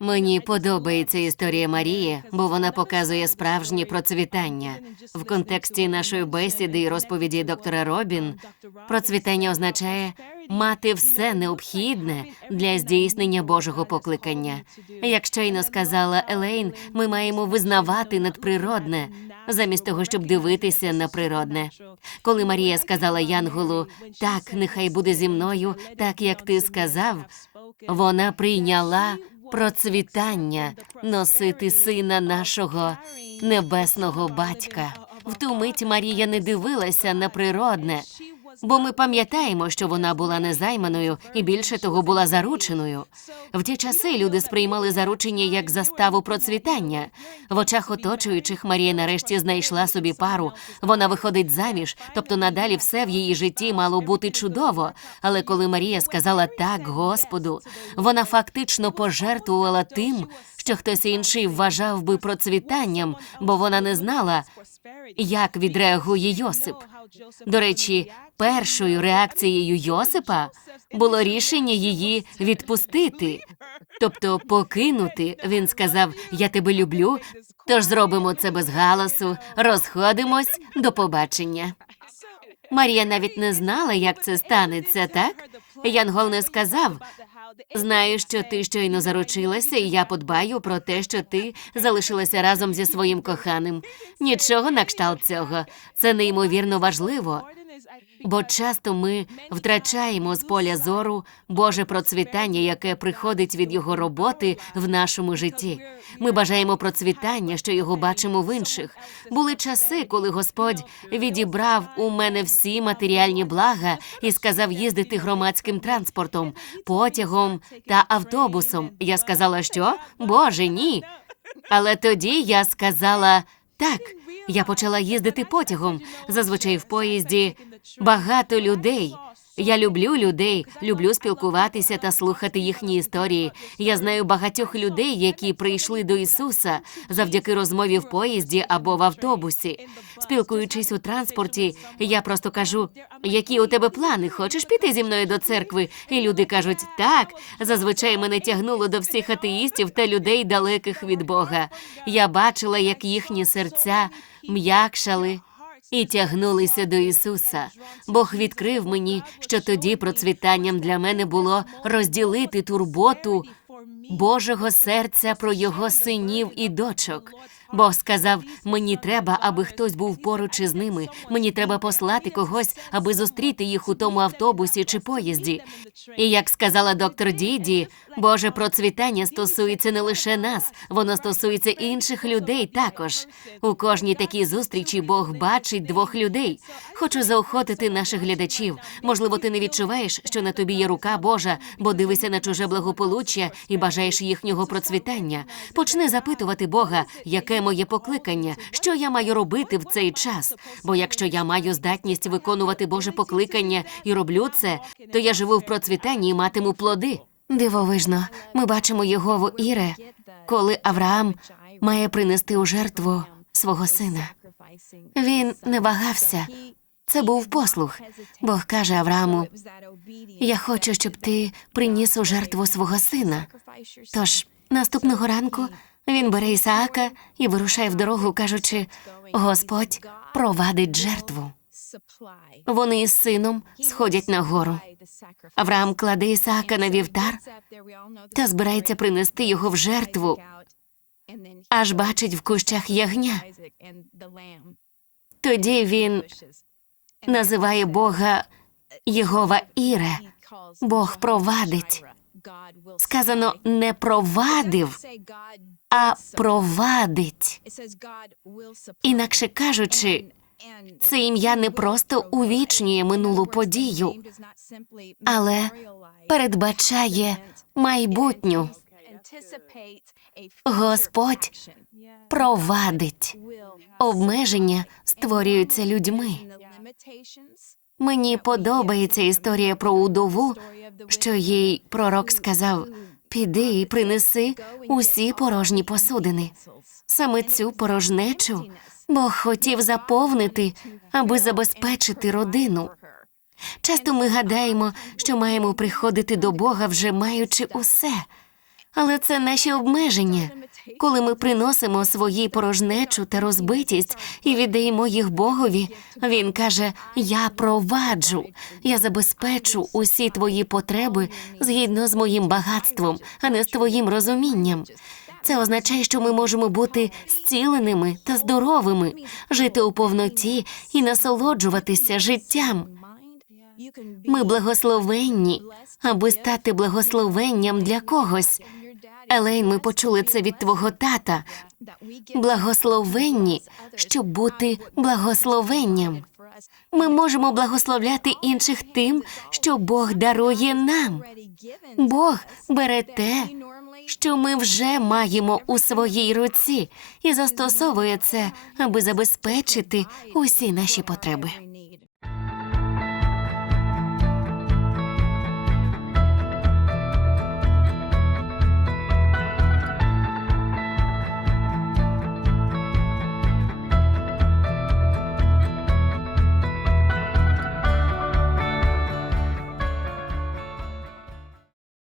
Мені подобається історія Марії, бо вона показує справжнє процвітання. В контексті нашої бесіди і розповіді доктора Робін процвітання означає мати все необхідне для здійснення Божого покликання. Як щойно сказала Елейн, ми маємо визнавати надприродне, замість того, щоб дивитися на природне. Коли Марія сказала Янголу, так, нехай буде зі мною, так як ти сказав, вона прийняла процвітання носити сина нашого небесного батька. В ту мить Марія не дивилася на природне, бо ми пам'ятаємо, що вона була незайманою і більше того була зарученою. В ті часи люди сприймали заручення як заставу процвітання. В очах оточуючих Марія нарешті знайшла собі пару. Вона виходить заміж, тобто надалі все в її житті мало бути чудово. Але коли Марія сказала так Господу, вона фактично пожертвувала тим, що хтось інший вважав би процвітанням, бо вона не знала, як відреагує Йосип. До речі, першою реакцією Йосипа було рішення її відпустити, тобто покинути. Він сказав: Я тебе люблю, тож зробимо це без галасу, розходимось до побачення. Марія навіть не знала, як це станеться, так? Янгол не сказав. Знаю, що ти щойно заручилася, і я подбаю про те, що ти залишилася разом зі своїм коханим. Нічого на кшталт цього. Це неймовірно важливо. Бо часто ми втрачаємо з поля зору Боже процвітання, яке приходить від його роботи в нашому житті. Ми бажаємо процвітання, що його бачимо в інших. Були часи, коли Господь відібрав у мене всі матеріальні блага і сказав їздити громадським транспортом, потягом та автобусом. Я сказала, що Боже, ні. Але тоді я сказала так. Я почала їздити потягом. Зазвичай в поїзді багато людей. Я люблю людей, люблю спілкуватися та слухати їхні історії. Я знаю багатьох людей, які прийшли до Ісуса завдяки розмові в поїзді або в автобусі. Спілкуючись у транспорті, я просто кажу, які у тебе плани? Хочеш піти зі мною до церкви? І люди кажуть, так. Зазвичай мене тягнуло до всіх атеїстів та людей далеких від Бога. Я бачила, як їхні серця м'якшали і тягнулися до Ісуса. Бог відкрив мені, що тоді процвітанням для мене було розділити турботу Божого серця про його синів і дочок. Бог сказав: мені треба, аби хтось був поруч із ними. Мені треба послати когось, аби зустріти їх у тому автобусі чи поїзді. І як сказала доктор Діді, Боже процвітання стосується не лише нас, воно стосується інших людей також. У кожній такій зустрічі Бог бачить двох людей. Хочу заохотити наших глядачів. Можливо, ти не відчуваєш, що на тобі є рука Божа, бо дивишся на чуже благополуччя і бажаєш їхнього процвітання. Почни запитувати Бога, яке моє покликання, що я маю робити в цей час. Бо якщо я маю здатність виконувати Боже покликання і роблю це, то я живу в процвітанні і матиму плоди. Дивовижно, ми бачимо Єгову Іре, коли Авраам має принести у жертву свого сина. Він не вагався. Це був послух. Бог каже Аврааму: Я хочу, щоб ти приніс у жертву свого сина. Тож наступного ранку він бере Ісаака і вирушає в дорогу, кажучи: Господь провадить жертву. Вони із сином сходять на гору. Авраам кладе Ісаака на вівтар та збирається принести його в жертву, аж бачить в кущах ягня. Тоді він називає Бога Єгова Іре. Бог провадить. Сказано не провадив, а провадить. Інакше кажучи, це ім'я не просто увічнює минулу подію, але передбачає майбутню. Господь провадить. Обмеження створюються людьми. Мені подобається історія про удову, що їй пророк сказав: піди і принеси усі порожні посудини. Саме цю порожнечу Бог хотів заповнити, аби забезпечити родину. Часто ми гадаємо, що маємо приходити до Бога, вже маючи усе. Але це наші обмеження. Коли ми приносимо свої порожнечу та розбитість і віддаємо їх Богові, він каже: Я проваджу, я забезпечу усі твої потреби згідно з моїм багатством, а не з твоїм розумінням. Це означає, що ми можемо бути зціленими та здоровими, жити у повноті і насолоджуватися життям. Ми благословенні, аби стати благословенням для когось. Елейн, ми почули це від твого тата. Благословенні, щоб бути благословенням. Ми можемо благословляти інших тим, що Бог дарує нам. Бог бере те, що ми вже маємо у своїй руці, і застосовує це, аби забезпечити усі наші потреби.